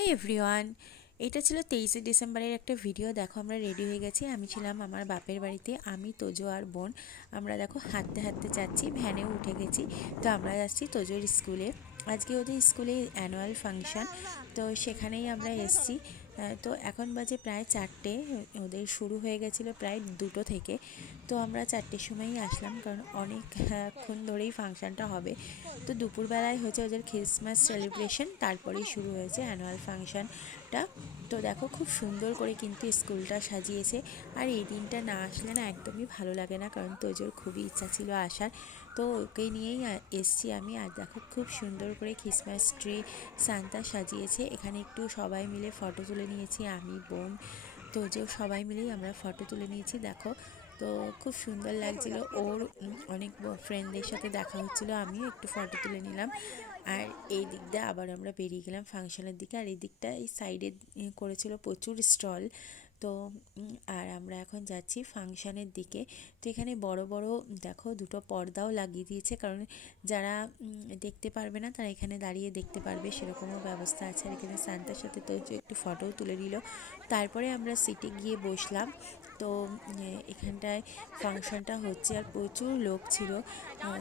Hi everyone, এটা ছিল 23শে ডিসেম্বরের একটা ভিডিও। দেখো আমরা রেডি হয়ে গেছি। আমি ছিলাম আমার বাপের বাড়িতে, আমি তোজো আর বোন। আমরা দেখো হাঁটতে হাঁটতে যাচ্ছি, ভ্যানেও উঠে গেছি। তো আমরা যাচ্ছি তোজোর স্কুলে। আজকে ওদের স্কুলে অ্যানুয়াল ফাংশন, তো সেখানেই আমরা এসছি। তো এখন বাজে প্রায় 4টে, ওদের শুরু হয়ে গেছিলো প্রায় 2টো থেকে। তো আমরা 4টের সময়ই আসলাম, কারণ অনেকক্ষণ ধরেই ফাংশানটা হবে। তো দুপুরবেলায় হচ্ছে ওদের ক্রিসমাস সেলিব্রেশন, তারপরেই শুরু হয়েছে অ্যানুয়াল ফাংশনটা। তো দেখো খুব সুন্দর করে কিন্তু স্কুলটা সাজিয়েছে। আর এই দিনটা না আসলে না একদমই ভালো লাগে না, কারণ তোজোর খুবই ইচ্ছা ছিল আসার। তো ওকে নিয়েই এসছি আমি। আর দেখো খুব সুন্দর করে ক্রিসমাস ট্রি সান্তা সাজিয়েছে। এখানে একটু সবাই মিলে ফটো তুলে নিয়েছি, আমি, বোন, তোজো সবাই মিলেই আমরা ফটো তুলে নিয়েছি। দেখো তো খুব সুন্দর লাগছিল। ওর অনেক ফ্রেন্ডদের সাথে দেখা হচ্ছিলো, আমিও একটু ফটো তুলে নিলাম। আর এই দিকটা আবার আমরা বেরিয়ে গেলাম ফাংশনের দিকে। আর এই দিকটা এই সাইডে করেছিল প্রচুর স্টল। তো আর আমরা এখন যাচ্ছি ফাংশনের দিকে। তো এখানে বড় বড় দেখো দুটো পর্দাও লাগিয়ে দিয়েছে, কারণ যারা দেখতে পারবে না তারা এখানে দাঁড়িয়ে দেখতে পারবে, সেরকমও ব্যবস্থা আছে। আর এখানে সান্তার সাথে তো একটু ফটোও তুলে নিল। তারপরে আমরা সিটে গিয়ে বসলাম। তো এখানটায় ফাংশনটা হচ্ছে আর প্রচুর লোক ছিল।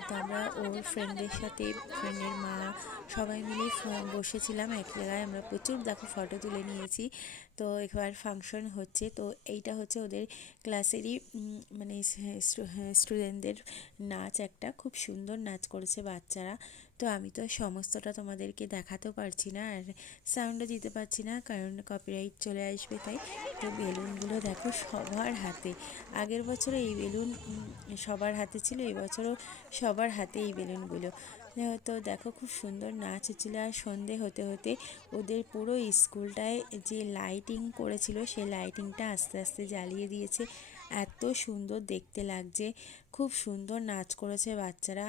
তো আমরা ওর ফ্রেন্ডের সাথে, ফ্রেন্ডের মা, সবাই মিলেই বসেছিলাম এক জায়গায়। আমরা প্রচুর দেখো ফটো তুলে নিয়েছি। তো এবার ফাংশন হচ্ছে। তো এইটা হচ্ছে ওদের ক্লাসেরই মানে স্টুডেন্টদের নাচ, একটা খুব সুন্দর নাচ করেছে বাচ্চারা। তো আমি তো সমস্তটা তোমাদেরকে দেখাতেও পারছি না, আর সাউন্ডও দিতে পারছি না, কারণ কপিরাইট চলে আসবে তাই। তো বেলুনগুলো দেখো সবার হাতে। আগের বছর এই বেলুন সবার হাতে ছিল, এবছরও সবার হাতে এই বেলুনগুলো। তো দেখো খুব সুন্দর নাচ হচ্ছিল। আর সন্ধে হতে হতে ওদের পুরো স্কুলটায় যে লাইটিং করেছিল সেই লাইটিংটা আস্তে আস্তে জ্বালিয়ে দিয়েছে। এত সুন্দর দেখতে লাগছে, খুব সুন্দর নাচ করেছে বাচ্চারা।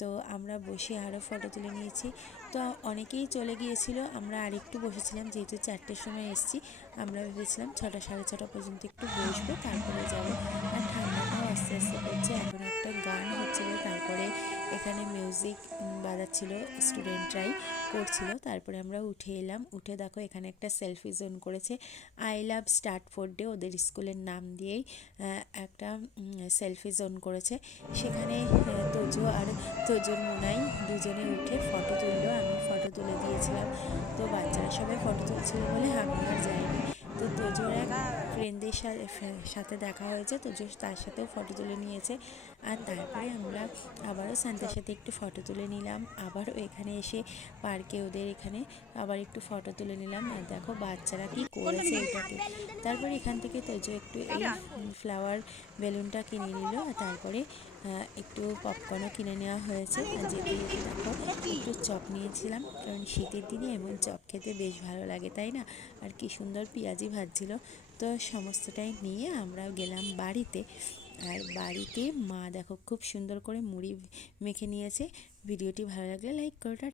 তো আমরা বসে আরও ফটো তুলে নিয়েছি। তো অনেকেই চলে গিয়েছিল, আমরা আরেকটু বসেছিলাম, যেহেতু 4টের সময় এসেছি। আমরা ভেবেছিলাম 6টা সাড়ে 6টা পর্যন্ত একটু বসবো, তারপরে যাব। আর ঠান্ডাটাও আস্তে আস্তে পড়ছে, এখন একটা গান হচ্ছিল, তারপরে এখানে মিউজিক বাজাচ্ছিল, স্টুডেন্টরাই করছিল। তারপরে আমরা উঠে এলাম। উঠে দেখো এখানে একটা সেলফি জোন করেছে, আই লাভ স্টার্টফোর্ড ডে, ওদের স্কুলের নাম দিয়েই একটা সেলফি জোন করেছে। সেখানে তোজো আর তোজোর মোনাই দুজনে উঠে ফটো তুললো, আমি ফটো তুলে দিয়েছিলাম। তো বাচ্চারা সবাই ফটো তুলছিল বলে আমি আর যাইনি। তো তোজোর এক ফ্রেন্ডদের সাথে দেখা হয়েছে, তোজো তার সাথেও ফটো তুলে নিয়েছে। আর তারপরে আমরা আবারও সান্তার সাথে একটু ফটো তুলে নিলাম। আবারও এখানে এসে পার্কে ওদের এখানে আবার একটু ফটো তুলে নিলাম। আর দেখো বাচ্চারা কি করেছে এটাকে। তারপরে এখান থেকে তোজো একটু এই ফ্লাওয়ার বেলুনটা কিনে নিল। আর তারপরে একটু পপকর্নও কিনে নেওয়া হয়েছে। আর যেতে যেতে দেখো একটু চপ নিয়েছিলাম, কারণ শীতের দিনে এমন চপ খেতে বেশ ভালো লাগে, তাই না? আর কি সুন্দর পেঁয়াজি ভাজছিল। তো সমস্তটাই নিয়ে আমরা গেলাম বাড়িতে। আর বাড়িতে মা দেখো খুব সুন্দর করে মুড়ি মেখে নিয়েছে। ভিডিওটি ভালো লাগলে লাইক করো।